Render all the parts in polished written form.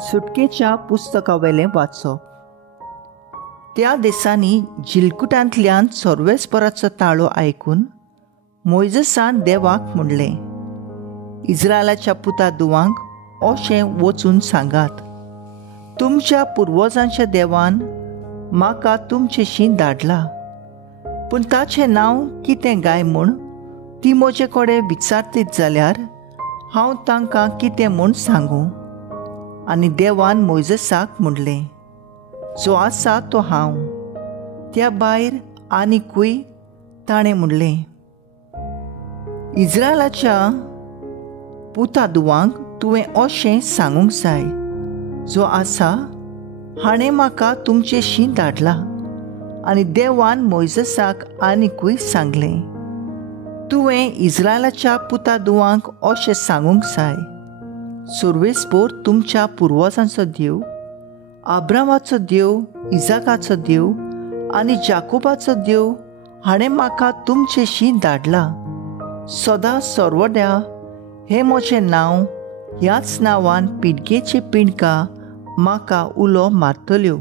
सुटकेच्या पुस्तकावेलें वाचप. त्या दिसांनी जिलकुटांतल्यान सर्वेस्पराचो ताळो आयकून मोइजेसान देवाक म्हणलें, इस्रायलाच्या पुता दुवांक अशें वचून सांगात, तुमच्या पुर्वजांच्या देवान म्हाका तुमचेशी धाडला, पूण ताचें नांव कितें गाय म्हूण ती म्हजे कडेन विचारतीत जाल्यार हांव तांकां कितें म्हूण सांगूं. आनी देवान मोइजेसाक म्हणलें, जो आसा तो हांव. त्या भायर आनीकूय ताणें म्हणलें, इस्रायलाच्या पुता दुवांक तुवें अशें सांगूंक जाय, जो आसा हाणें म्हाका तुमचेशी धाडला. आनी देवान मोइजेसाक आनीकूय सांगलें, तुवें इस्रायलाच्या पुता दुवांक अशें सांगूंक जाय, सर्वेस्पोर तुमच्या पुर्वजांचो देव, अब्रामाचो देव, इजाकाचो देव आनी जाकोबाचो देव हाणें म्हाका तुमचेशी धाडला. सदां सर्वड्या हें म्हजें नांव, ह्याच नांवान पिडगेची पिणकां म्हाका उलो मारतल्यो.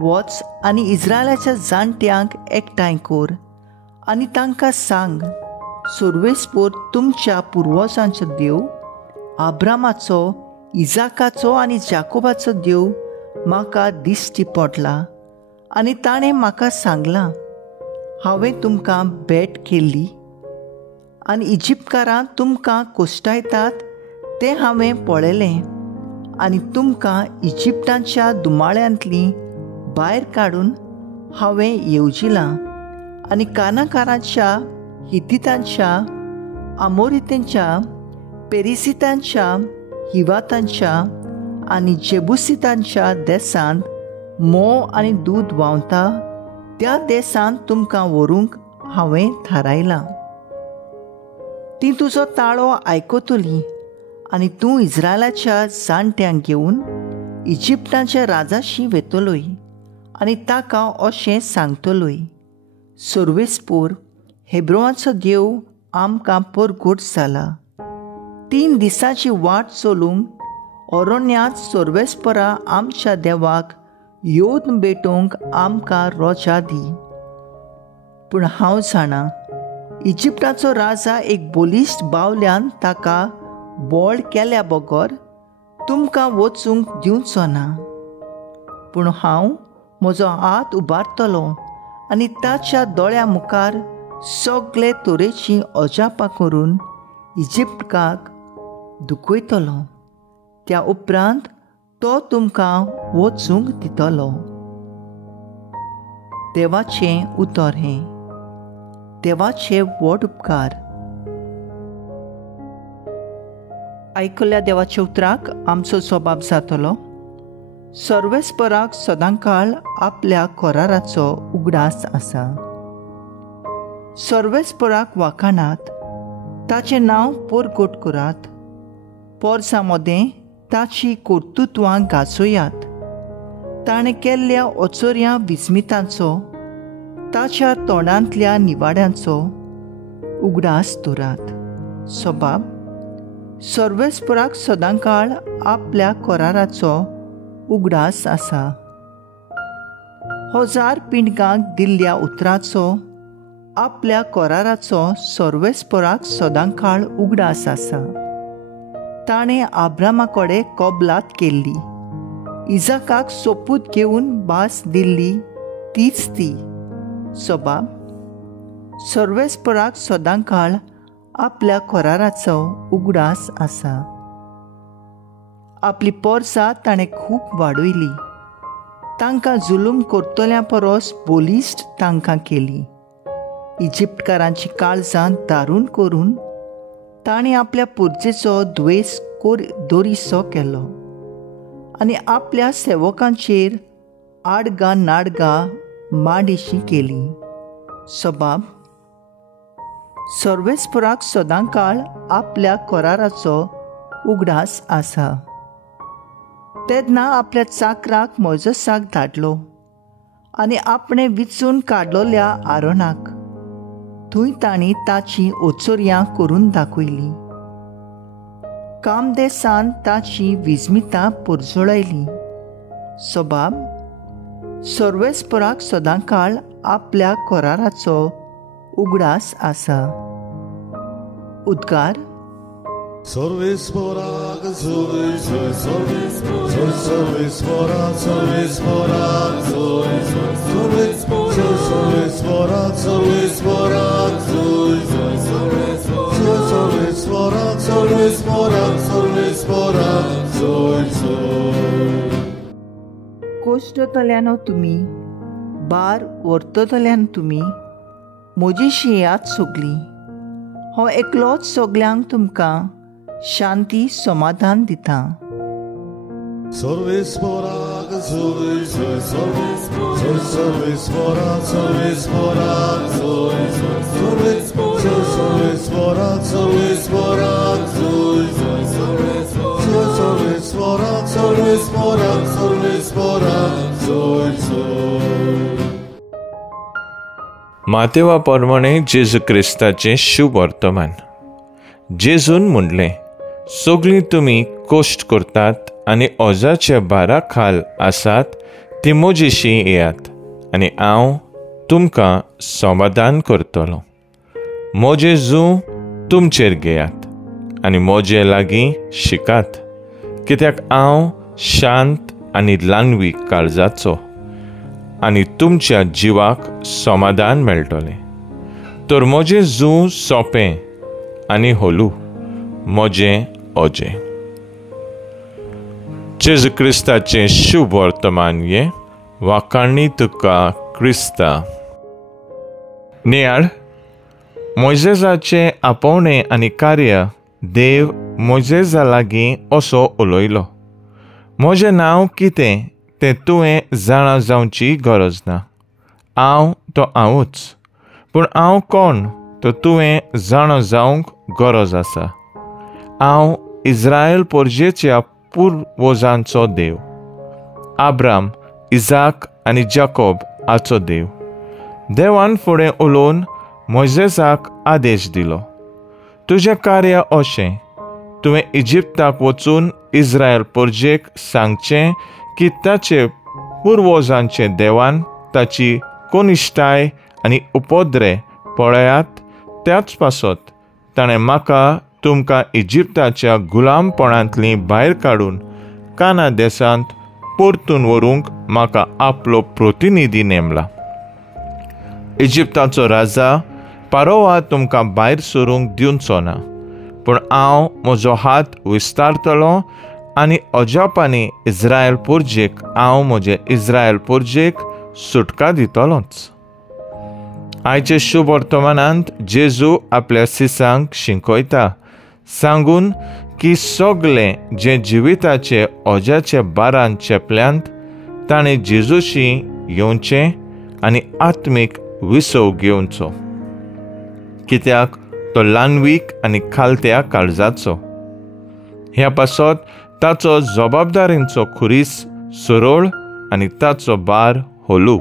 वच आनी इस्रायलाच्या जाणट्यांक एकठांय कर आनी तांकां सांग, सर्वेस्पोर तुमच्या पुर्वजांचो देव, अब्रामाचो, इजाकाचो आनी जाकोबाचो देव म्हाका दिश्टी पडला. आनी ताणें म्हाका सांगलां, हांवें तुमकां भेट केल्ली आनी इजिप्तकारां तुमकां कोश्टायतात तें हांवें पळयलें. आनी तुमकां इजिप्टांच्या दुमाळ्यांतलीं भायर काडून हांवें येवजिलां. आनी कानाकारांच्या, हितीतांच्या, अमोरितांच्या, पेरिसितांच्या, हिवातांच्या आनी जेबुसितांच्या देसांत मोव आनी दूद व्हांवता त्या देसांत तुमकां व्हरूंक हांवें थारायलां. ती तुजो ताळो आयकतलीं आनी तूं इस्रायलाच्या जाणट्यांक घेवन इजिप्टाच्या राजाशी वेतलोय आनी ताका अशें सांगतलोय, सर्वेस्पोर हेब्रोनाचो देव आमकां परगट जाला. 3 दिसांची वाट चलूंक अरण्यांत सर्वेस्परा आमच्या देवाक योवन भेटोवंक आमकां रोजा दी. पूण हांव जाणां, इजिप्टाचो राजा एक बोलिश्ट बावल्यान ताका बोळ केल्या बगर तुमकां वचूंक दिवचो ना. पूण हांव म्हजो हात उबारतलों आनी ताच्या दोळ्या मुखार सगळे तरेचीं अजापां करून इजिप्तकाक दुखयतलो. त्या उपरांत तो तुमकां वचूंक दितलो. देवाचें उतर हें. देवाचे व्हड उपकार. आयकल्ल्या देवाच्या उतराक आमचो जबाब जातलो, सर्वेस्पराक सदांकाळ आपल्या कराराचो उगडास आसा. सर्वेस्पराक वाखाणात, ताचें नांव परगट करात. पोरसां मदें ताची कर्तुत्वां गाजोयात. ताणें केल्ल्या ओचोऱ्या विस्मितांचो, ताच्या तोंडांतल्या निवाड्यांचो उगडास दवरात. सबाब, सर्वेस्पराक सदांकाळ आपल्या कराराचो उगडास आसा. 1000 पिणगांक दिल्ल्या उतराचो आपल्या कराराचो सर्वेस्पराक सदांकाळ उगडास आसा. ताणें अब्रामा कडेन कबलात केल्ली, इजाकाक सोपूत घेवन भास दिल्ली तीच ती. सबाब, सर्वेस्पराक सदांकाळ आपल्या कराराचो उगडास आसा. आपली पोरसां ताणें खूब वाडयली. तांकां जुलूम करतल्या परस बोलिश्ट तांकां केली. इजिप्तकारांची काळजां दारूण करून ताणें आपल्या पुर्जेचो द्वेस दोरीसो केलो आनी आपल्या सेवकांचेर आडगां नाडगां मांडिशी केली. सबाब, सर्वेस्पराक सदांकाळ आपल्या कराराचो उगडास आसा. तेन्ना आपल्या चाकराक मोइजेसाक धाडलो आनी आपणें विचून काडलोल्या आरोनाक. थंय तांणी ताची ओचोऱ्यां करून दाखयलीं. कामदेसान ताची विस्मिता पुरजोळयली. सोबाब सर्वेस्पराक सदांकाळ आपल्या कोराराचो उगडास आसा. उद्गार सर्वेस्पराक सर्वेस्पराक सर्वेस्पराक सर्वेस्पराक सर्वेस्पराक सर्वेस्पराक सर्वेस्पराक कोश्टतल्यानो तुमी, बार व्हरतल्यान तुमी, म्हजी शियात सोगली. हो एकलोच सगल्यांक तुमकां शांती समाधान दिता. सर्वेस्पराक सर्वेस्पराक सर्वेस्पराक सर्वेस्पराक सर्वेस्पराक सर्वेस्पराक मातेवा प्रमाणे जेजू क्रिस्ताचें शुभ वर्तमान. जेजून म्हणलें, सगळीं तुमी कोश्ट करतात आनी ओजाच्या भारा खाल आसात ती म्हजेशी येयात आनी हांव तुमकां समाधान करतलों. म्हजें जूं तुमचेर घेयात आनी म्हजे लागीं शिकात, कित्याक हांव शांत आनी ल्हानवी काळजाचो आनी तुमच्या जिवाक समाधान मेळटलें. तर म्हजें जूं सोंपें आनी होलू म्हजें ओजें. जेजू क्रिस्ताचें शुभ वर्तमान हें वाखाणणी तुका क्रिस्ता. नियाळ मोइजेजाचें आपोवणें आनी कार्य देव मोइजेजा लागीं असो उलयलो. म्हजें नांव कितें तें तुवें जाणा जावची गरज ना. हांव तो हांवूच, पूण हांव कोण तो तुवें जाणो जावंक गरज आसा. हांव इस्रायल पोरजेच्या पुर्वजांचो देव, आब्राम, इजाक आनी जाकोब हाचो देव. देवान फुडें उलोवन मोइजेजाक आदेश दिलो, तुजें कार्य अशें, तुवें इजिप्ताक वचून इस्रायल पोरजेक सांगचें की ताचे पुर्वजांचे देवान ताची कोनिश्टाय आनी उपद्रे पळयात. त्याच पासत ताणें म्हाका तुमकां इजिप्ताच्या गुलामपणांतली भायर काडून काना देशांत परतून व्हरूंक म्हाका आपलो प्रतिनिधी नेमला. इजिप्ताचो राजा पारोवा तुमकां भायर सरूंक दिवचो ना, पूण हांव म्हजो हात विस्तारतलों आनी अजापांनी इस्रायल पोरजेक हांव म्हजे इस्रायल पोरजेक सुटका दितलोच. आयचे शुभ वर्तमानांत जेजू आपल्या सिसांक शिंकयता, सांगून की सगळें जे जिविताचे ओज्याचे बारान चेपल्यांत ताणें जेजूशी येवचें आनी आत्मीक विसव घेवचो, कित्याक तो ल्हानवीक आनी खालत्या काळजाचो. ह्या पासत ताचो जबाबदारींचो खुरीस सरळ आनी ताचो बार होलू.